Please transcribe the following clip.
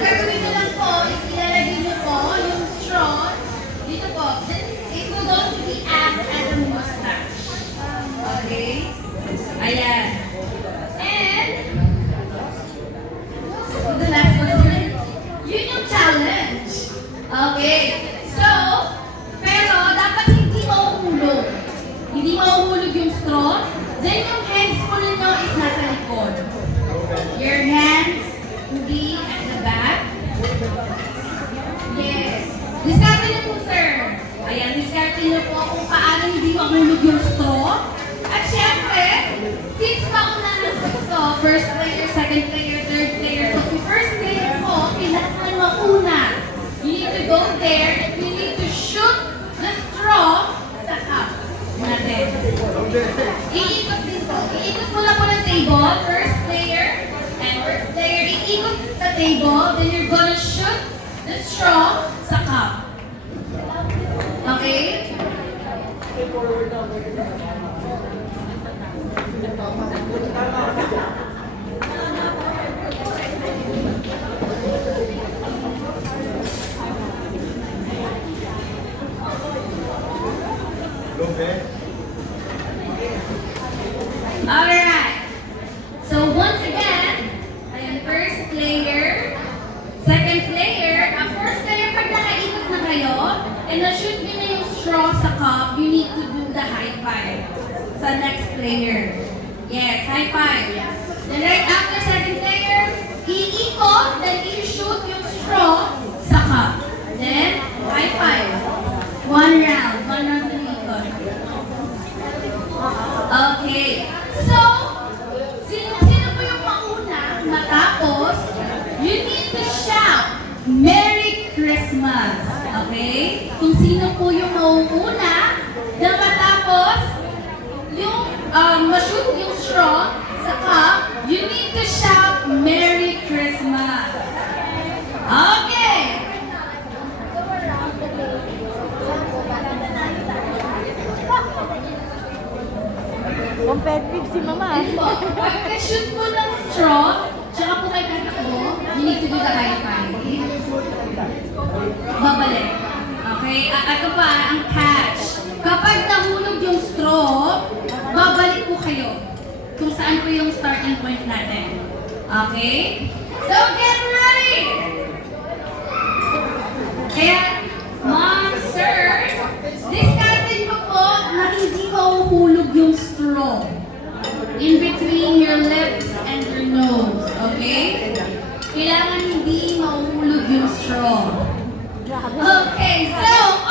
gagawin nyo lang po is ilalagay nyo po yung straw dito po. Then it will going to be act as a mustache. Okay? Ayan. And the last one, yun yung challenge. Okay? So, pero dapat hindi mahuhulog. Hindi mahuhulog yung straw. Then yung hands po ninyo is nasa likod. Your hands will be at the back. Yes. Diskarte niyo po, sir. Ayan, diskarte niyo po kung paano hindi mahulog yung straw. At syempre, since mauna na po ito, first player, second player, third player, so yung first player po, kailangan mauna. You need to go there and you need to shoot the straw sa cup natin. Iikot din po. Iikot mo lang po ng table. First player and first player. Iikot sa table. Then you're gonna shoot the straw sa cup. Okay? Alright. So once again, ayan, first player, second player, first player, pag nakaikot na kayo, and na-shoot nyo na yung straw sa cup, you need to do the high five sa next player. Yes, high five. Then right after second player, iikot, then i-shoot yung straw sa cup. Then, high five. One round na ikot. Okay. So, sino po yung mauna matapos? You need to shout, Merry Christmas. Okay? Kung sino po yung mauuna na matapos yung ma-shoot yung straw sa cup, you need to shout, Merry Christmas. Okay. Competitive si Mama. Pagka-shoot mo ng straw, tsaka po kay tatakbo, you need to do the high five. Babalik. Okay? Ito pa, ang catch. Kapag nahulog yung straw, babalik po kayo kung saan po yung starting point natin. Okay? So, get ready! Kaya, ma'am, sir, discardin mo po na hindi mahuhulog yung straw in between your lips and your nose. Okay? Kailangan hindi mahuhulog yung straw. Okay, so,